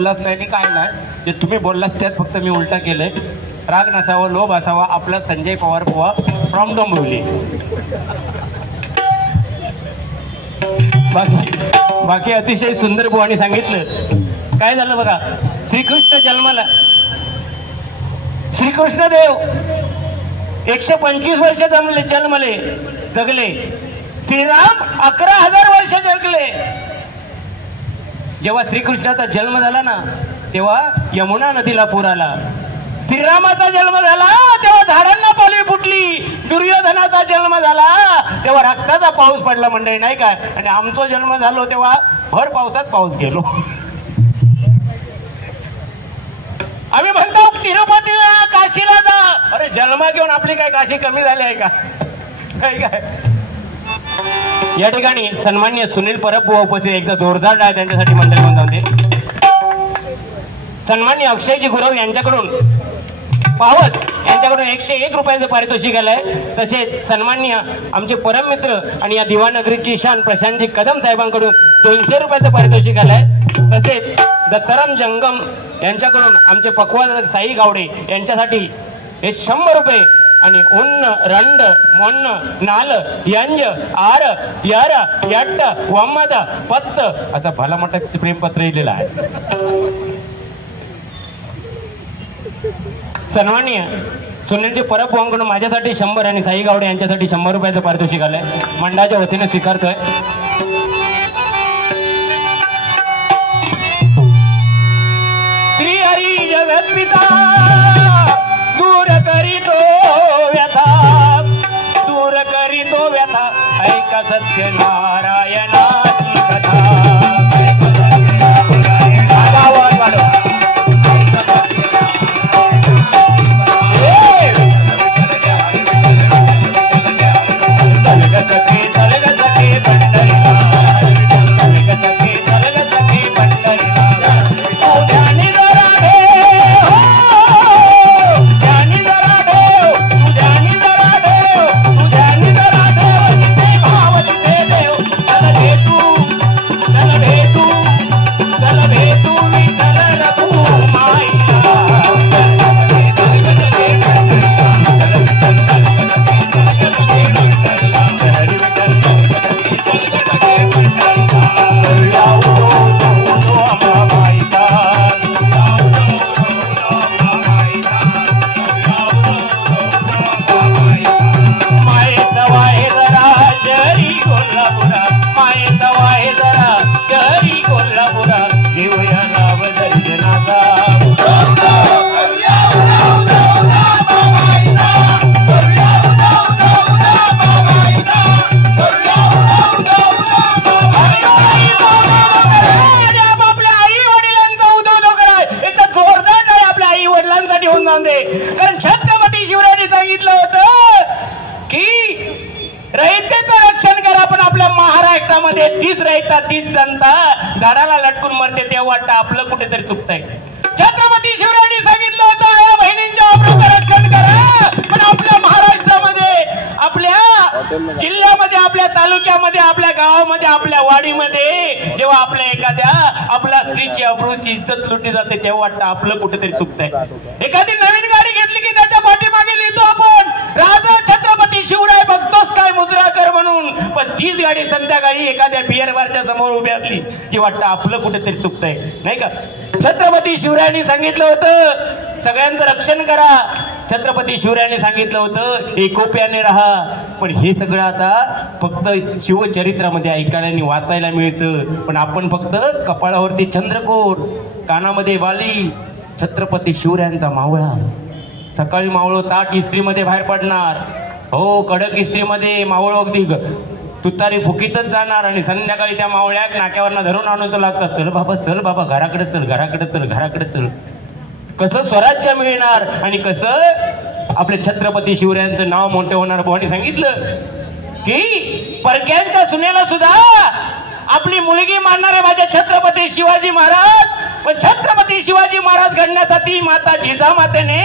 बोललाच नाही काय नाही जे तुम्ही बोललात त्यात फक्त मी उलटा केलंय. राग नसावा, लोभ असावा. आपला संजय पवार बुवा फ्रॉम डोंबिवली. बाकी अतिशय सुंदर बुवानी सांगितलं. काय झालं बघा, श्रीकृष्ण जन्माला, श्रीकृष्ण देव 125 वर्ष जन्मले जगले. श्रीराम 11,000 वर्ष जगले. जेव्हा श्रीकृष्णाचा जन्म झाला ना तेव्हा यमुना नदीला पूर आला. श्रीरामाचा जन्म झाला तेव्हा झाडांना पालवी फुटली. दुर्योधनाचा जन्म झाला तेव्हा रक्ताचा पाऊस पडला मंडळी, नाही काय. आणि आमचा जन्म झालो तेव्हा भर पावसात पाऊस गेलो. आम्ही म्हणतो तिरुपतीला, काशीला जा. अरे जन्म घेऊन आपली काय काशी कमी झाली आहे का? काय या ठिकाणी सन्मान्य सुनील परब बुवा उपस्थित, एकदा जोरदार डाळ त्यांच्यासाठी मंडळी म्हणून दे. सन्मान्य अक्षयजी गुरव यांच्याकडून पावत यांच्याकडून 101 रुपयाचं पारितोषिक आलंय. तसेच सन्मान्य आमचे परम मित्र आणि या दिवानगरीची शान प्रशांतजी कदम साहेबांकडून 200 रुपयाचं पारितोषिक आलंय. तसेच दत्ताराम जंगम यांच्याकडून आमचे पक्वाद साई गावडे यांच्यासाठी हे 100 रुपये. आणि उन्न रंड मोन्न नाल यंज आर यार यट्ट वम्मद पत्त असं भला मोठा प्रेमपत्र लिहिलेलं आहे. सन्माननीय सुनीलजी परब बुवांकडून माझ्यासाठी 100 आणि साई गावडे यांच्यासाठी 100 रुपयाचं पारितोषिक आलंय. मंडळाच्या वतीने स्वीकारतोय. श्री हरी जगत्पिता दूर करीतो व्यथा, दूर करीतो व्यथा. ऐका सत्य नारायणाची कथा. कारण छत्रपती शिवरायांनी सांगितलं होतं की रयतेचं रक्षण करा, पण आपल्या महाराष्ट्रामध्ये तीच रयता तीच जनता झाडाला लटकून मरते. तेव्हा वाटतं आपलं कुठेतरी चुकतंय. छत्रपती शिवरायांनी सांगितलं होतं या बहिणींच्या अमृत रक्षण करा, पण आपल्या महाराष्ट्रामध्ये, आपल्या जिल्ह्यामध्ये, आपल्या तालुक्यामध्ये, आपल्या गावामध्ये, आपल्या वाडीमध्ये जेव्हा आपल्या एखाद्या आपल्या स्त्रीची अब्रूची इज्जत लुटली जाते तेव्हा वाटतं आपलं कुठेतरी चुकतंय. एखादी नवीन गाडी घेतली की त्याच्या पाठीमागे लिहितो आपण राजा छत्रपती शिवराय बघतोस काय मुद्रा कर म्हणून, पण तीच गाडी संध्याकाळी एखाद्या बियर बारच्या समोर उभी असली की वाटतं आपलं कुठेतरी चुकतंय, नाही का. छत्रपती शिवरायांनी सांगितलं होतं सगळ्यांचं रक्षण करा. छत्रपती शिवरायांनी सांगितलं होतं एकोप्याने राहा. पण हे सगळं आता फक्त शिवचरित्रामध्ये ऐकायला आणि वाचायला मिळतं. पण आपण फक्त कपाळावरती चंद्रकोर, कानामध्ये बाली, छत्रपती शिवरायांचा मावळा. सकाळी मावळ ताट इस्त्रीमध्ये बाहेर पडणार, हो कडक इस्त्रीमध्ये मावळ अगदी तुतारी फुकीतच जाणार. आणि संध्याकाळी त्या मावळ्याक नाक्यावरनं धरून आणून लागतात. चल बाबा घराकडे चल, घराकडे चल, घराकडे चल. कसं स्वराज्य मिळणार आणि कसं आपले छत्रपती शिवरायांचं नाव मोठं होणार. बुवानी सांगितलं की परक्यांच्या सुनेला सुद्धा आपली मुलगी मानणारे माझे छत्रपती शिवाजी महाराज. पण छत्रपती शिवाजी महाराज घडण्यासाठी माता जिजामातेने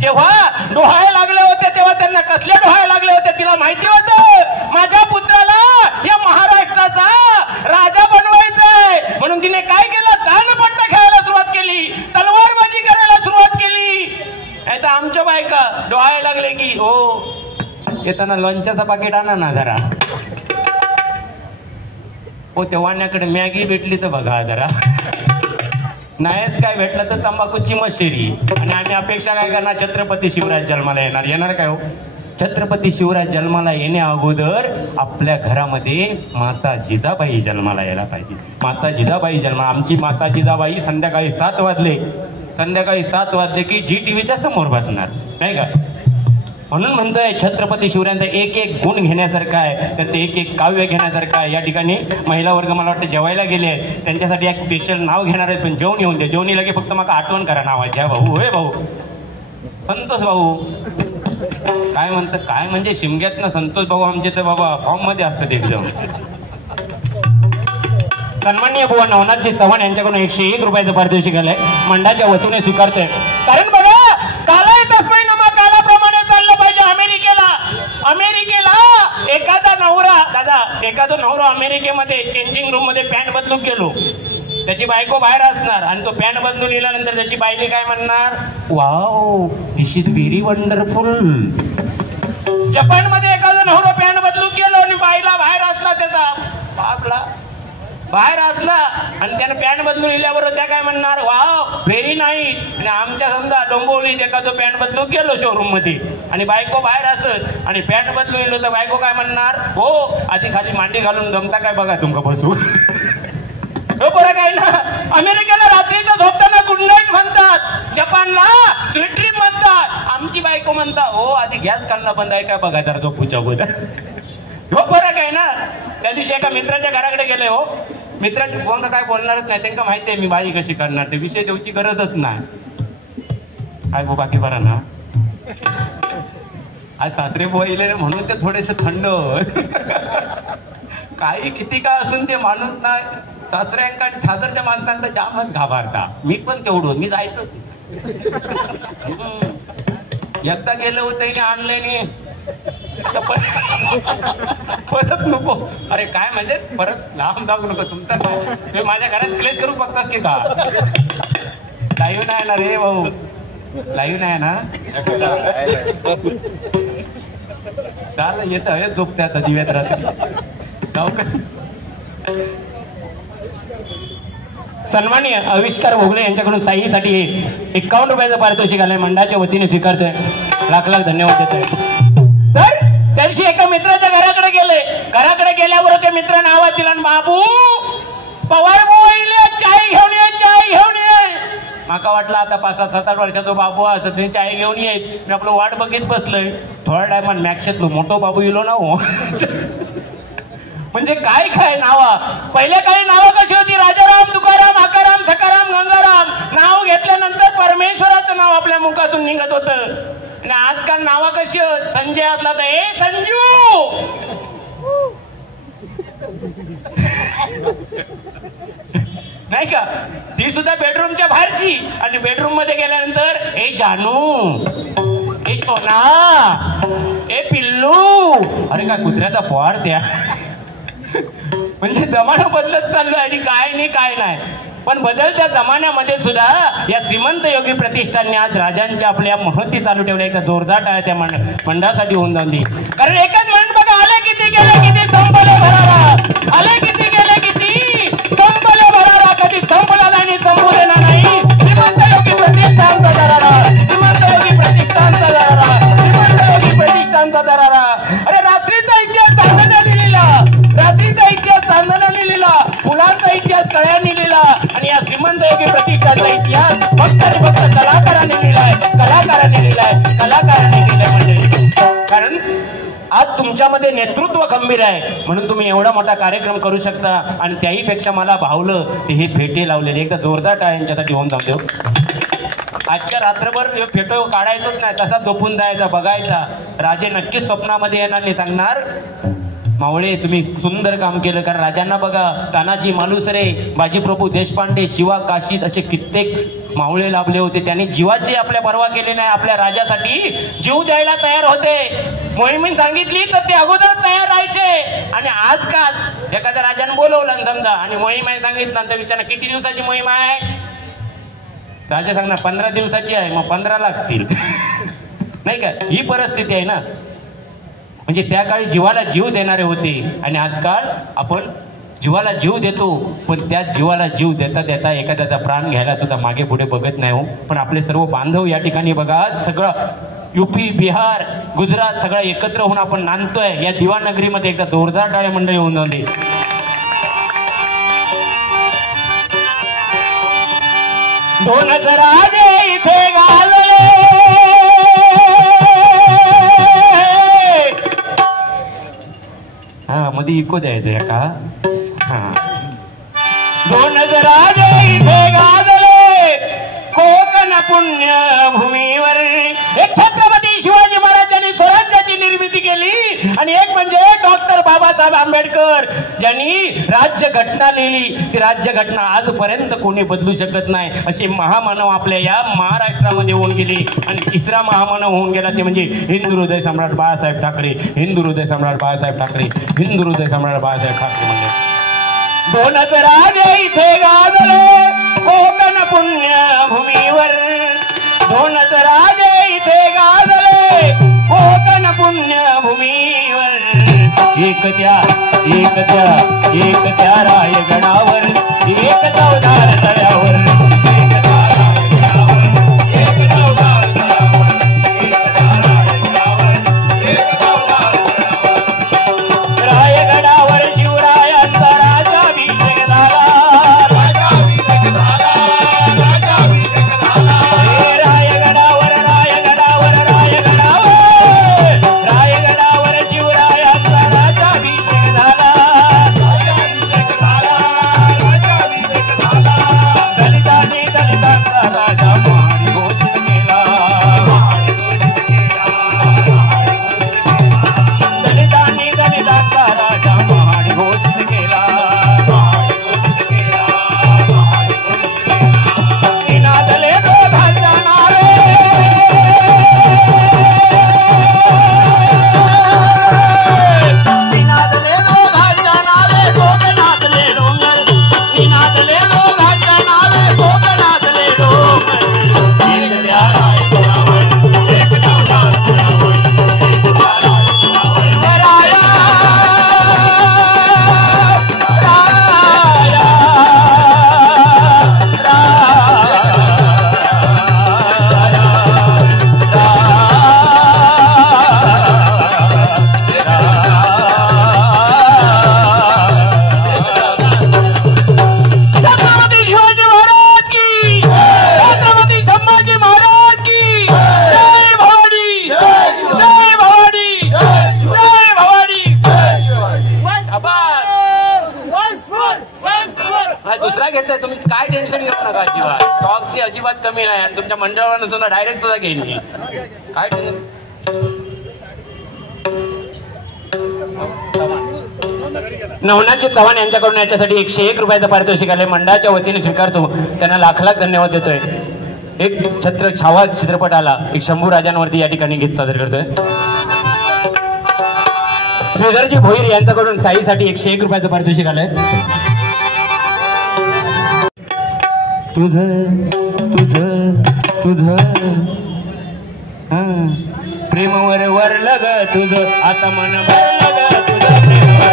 जेव्हा डोहाळे लागले होते तेव्हा त्यांना कसले डोहाळे लागले होते तिला माहिती होतं. माझ्या पुत्राला या महाराष्ट्राचा राजा बनवायचंय म्हणून तिने काय केलं, दानपट्टा खेळायला सुरुवात डोहायला लागले की हो येताना लोणच्याचं पाकिट आणा ना जरा. हो त्या वाण्याकडे मॅगी भेटली तर बघा जरा, नाहीच काय भेटलं तर तंबाखूची मशेरी. आणि आम्ही अपेक्षा काय करणार, छत्रपती शिवराज जन्माला येणार काय हो. छत्रपती शिवराज जन्माला येण्या अगोदर आपल्या घरामध्ये माता जिजाबाई जन्माला यायला पाहिजे. माता जिजाबाई जन्माला, आमची माता जिजाबाई संध्याकाळी 7 वाजले की जी टीव्हीच्या समोर बसणार नाही का. म्हणून म्हणतोय छत्रपती शिवरायांचा एक एक गुण घेण्यासारखा आहे, त्यांचं एक एक काव्य घेण्यासारखं आहे. या ठिकाणी महिला वर्ग मला वाटतं जेवायला गेले, त्यांच्यासाठी एक स्पेशल नाव घेणार आहे. पण जेवण येऊन द्या, जेवणी लगे फक्त मला आठवण करा नावाची. हा भाऊ, होय भाऊ संतोष भाऊ. काय म्हणतं, काय म्हणजे शिमग्यात ना संतोष भाऊ आमचे तर बाबा फॉर्म मध्ये असतात एकदम. सन्माननीय बुवा नवनाथजी चव्हाण यांच्याकडून 101 रुपयाचं पारितोषिक आलंय, मंडळाच्या वतीने स्वीकारतोय. कारण बघा काला तस्मै नमा, कालाप्रमाणे चाललं पाहिजे. अमेरिकेला एखादा नवरा अमेरिकेमध्ये चेंजिंग रूम मध्ये पॅन्ट बदलून गेलो, त्याची बायको बाहेर असणार आणि तो पॅन्ट बदलून गेल्यानंतर त्याची बायली काय म्हणणार, wow this is very wonderful. जपानमध्ये एखादा नवरा पॅन्ट बदलून गेलो आणि बाईला बाहेर असला, त्याचा बापला बाहेर असला आणि त्याने पॅन्ट बदलून लिहिल्यावर त्या काय म्हणणार, वाव व्हेरी नाईस. आणि आमच्या समजा डोंबिवलीत एखादं पॅन्ट बदलून गेलो शोरूम मध्ये आणि बायको बाहेर असत आणि पॅन्ट बदलून गेलो तर बायको काय म्हणणार, हो आधी खाली मांडी घालून जमता काय बघा तुमका बसू. बरं काय ना, अमेरिकेला रात्रीचं झोपताना गुड नाईट म्हणतात, जपानला स्वीट ड्रीम म्हणतात. आमची बायको म्हणता, हो आधी गॅस काढणं बंद आहे काय बघा जरा झोपूच्या अगोदर. हो फरक आहे ना. त्या दिवशी एका मित्राच्या घराकडे गेले, हो मित्राची फोन काय बोलणारच नाही, त्यांना माहिती आहे मी बाई कशी करणार, ते विषय देऊची गरजच नाही. काय गो बाकी बरं ना, आज सासरे बोलले म्हणून ते थोडेसे थंड. काही किती का असून ते माणूस नाही, सासऱ्यांका आणि सासरच्या माणसांना जामच घाबरता. मी पण तेवढं, मी जायचंच. एकदा गेलं होतं आणलं परत नको. अरे काय म्हणजे परत लांब जाऊ नको. तुमचा काय माझ्या घरात क्लेश करू बघतात की का. लाईव्ह नाही ना रे भाऊ, लाईव्ह नाही ना. चाल येत झोपते आता दिव्यात राहत. सन्माननीय आविष्कार भोगले यांच्याकडून साईसाठी 51 रुपयाचं पारितोषिक आलंय, मंडळाच्या वतीने स्वीकारतोय. लाख लाख धन्यवाद देतोय. तर त्या दिवशी एका मित्राच्या घराकडे गेल्यावर त्या मित्राने आवाज दिला, बाबू पवार मोबाईल चाय घेऊन ये. माका वाटलं आता 5-7 वर्षाचा बाबू असं तुम्ही चाय घेऊन येईल. मी आपलं वाट बघित बसलोय. थोड्या टायमान मॅक्शेतलो मोठो बाबू इलो ना हो. म्हणजे काय नावा, पहिल्या काळी नावं कशी होती, राजाराम, तुकाराम, आकाराम, सकाराम, गंगाराम. नाव घेतल्यानंतर परमेश्वराचं नाव आपल्या मुखातून निघत होतं. आणि आजकाल नावा कशी होत, संजय असला तर ए संजू, नाही का. ती सुद्धा बेडरूमच्या बाहेरची आणि बेडरूम मध्ये गेल्यानंतर ए जानू, ए सोना, ए पिल्लू. अरे काय कुत्र्याचा पोहार द्या. म्हणजे जमाना बदलत चाललोय आणि काय नाही. पण बदलत्या जमान्यामध्ये सुद्धा या श्रीमंत योगी प्रतिष्ठानने आज राजांच्या आपल्या महती चालू ठेवल्या. एकदा जोरदार टाळ्या त्या मंडळासाठी होऊन जाऊन दे. कारण एकच मंड बघा, आले किती गेले किती संपले भरारा, आले किती गेले किती संपले भरारा, कधी संपला नाही संपू देणार नाही. श्रीमंत योगी प्रतिष्ठानचा दरारा, श्रीमंत योगी प्रतिष्ठानचा दरारा, श्रीमंत योगी प्रतिष्ठानचा दरारा. अरे रात्रीचा इतिहास चांदण्याने लिहिला, रात्रीचा इतिहास चांदण्याने लिहिला, फुलांचा इतिहास कळ्यांनी लिहिला. आणि या श्रीमंत योगी प्रतिष्ठानचा इतिहास फक्त कलाकारांनी लिहिलाय म्हणजे. कारण आज तुमच्यामध्ये नेतृत्व खंबीर आहे म्हणून तुम्ही एवढा मोठा कार्यक्रम करू शकता. आणि त्याही पेक्षा मला भावलं ते हे फेटे लावलेले. एकदा जोरदार टाळ्यांच्यासाठी होऊन जाऊ. आजच्या रात्रभर फेटो काढायचोच नाही, तसा झोपून जायचा, बघायचा. राजे नक्कीच स्वप्नामध्ये येणार नाही, सांगणार मावळे तुम्ही सुंदर काम केलं. कारण राजांना बघा, तानाजी मालुसरे, बाजीप्रभू देशपांडे, शिवा काशीद असे कित्येक मावळे लाभले होते. त्यांनी जीवाची आपल्या पर्वा केली नाही, आपल्या राजासाठी जीव द्यायला तयार होते. मोहिमी सांगितली तर ते अगोदर तयार राहायचे. आणि आजकाल एखाद्या राजाने बोलवलं समजा आणि मोहीम आहे सांगितलं तर विचारणार किती दिवसाची मोहीम आहे. राजा सांगणार 15 दिवसाची आहे. मग 15 लागतील. नाही का? ही परिस्थिती आहे ना. म्हणजे त्या काळी जीवाला जीव देणारे होते आणि आजकाल आपण जीवाला जीव देतो, पण त्या जीवाला जीव देता देता एखाद्याचा प्राण घ्यायला सुद्धा मागे पुढे बघत नाही हो. पण आपले सर्व बांधव या ठिकाणी बघा, सगळं यूपी, बिहार, गुजरात सगळं एकत्र होऊन आपण नांदतोय या दिवानगरीमध्ये. एकदा जोरदार टाळे मंडळी होऊन जाते. दोन राजे इथे गाजले, हा मध्ये इको द्यायचंय का? हा. दोन राजे इथे गाजले कोकण पुण्यभूमीवर. एक छत्रपती शिवाजी महाराजांनी स्वराज्याची निर्मिती केली आणि एक म्हणजे डॉक्टर बाबासाहेब आंबेडकर ज्यांनी राज्य घटना लिहिली. ती राज्य घटना आजपर्यंत कोणी बदलू शकत नाही. असे महामानव आपल्या या महाराष्ट्रामध्ये होऊन गेले. आणि तिसरा महामानव होऊन गेला ते म्हणजे हिंदू हृदय सम्राट बाळासाहेब ठाकरे. हिंदू हृदय सम्राट बाळासाहेब ठाकरे. हिंदू हृदय सम्राट बाळासाहेब ठाकरे म्हणजे दोनच राजे इथे गाजले कोकण पुण्यभूमीवर. दोनच राजे इथे गाजले कोकण पुण्यभूमीवर. एक त्या रायगडावर, एक चौदार तळ्यावर. अजिबात कमी नाही आणि तुमच्या मंडळानं सुद्धा डायरेक्ट सुद्धा घेईन मी. काय नवनाथजी चव्हाण यांच्याकडून याच्यासाठी 101 रुपयाचं पारितोषिक आले. मंडळाच्या वतीने स्वीकारतो. त्यांना लाख लाख धन्यवाद देतोय. एक छावा चित्रपट आला, एक शंभू राजांवरती या ठिकाणी गीत सादर करतोय. श्रीधरजी भोईर यांच्याकडून साईसाठी 101 रुपयाचं पारितोषिक आलंय. तुझ प्रेमवर वरलं ग तुझ, आता मन भरलं ग तुझ प्रेमवर.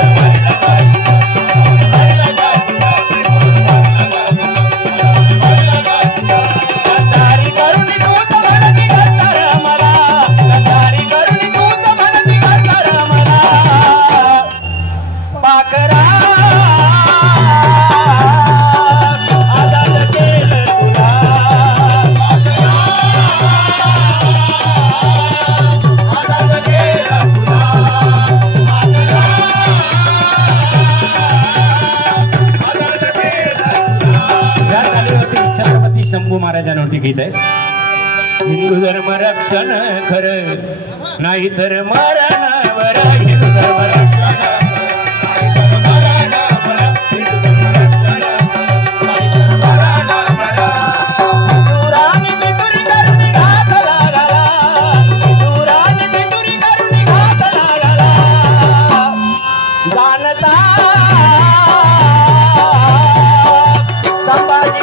शंभू महाराजांवरती गीत आहे. हिंदू धर्म रक्षण खरं नाही तर मरणावर. हिंदू धर्म रक्षण संभाजी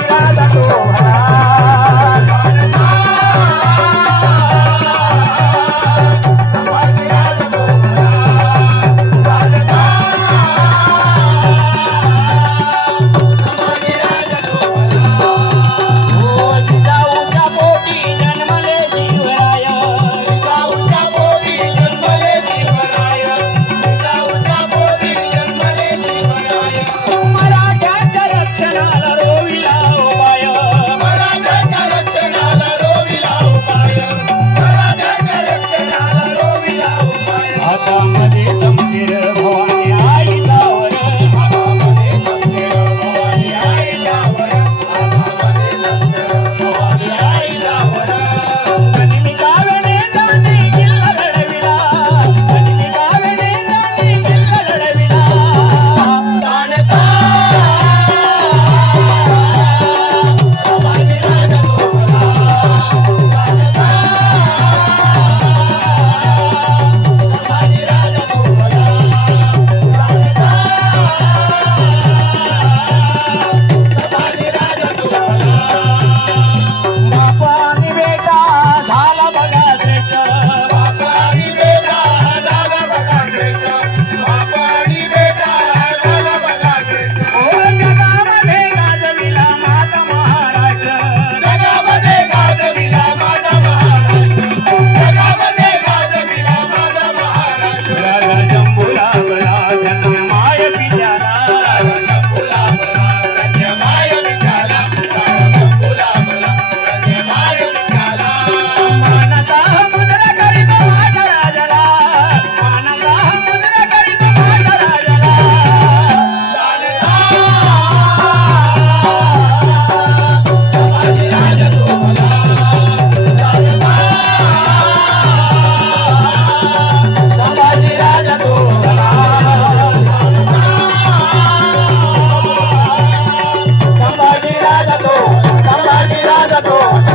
तो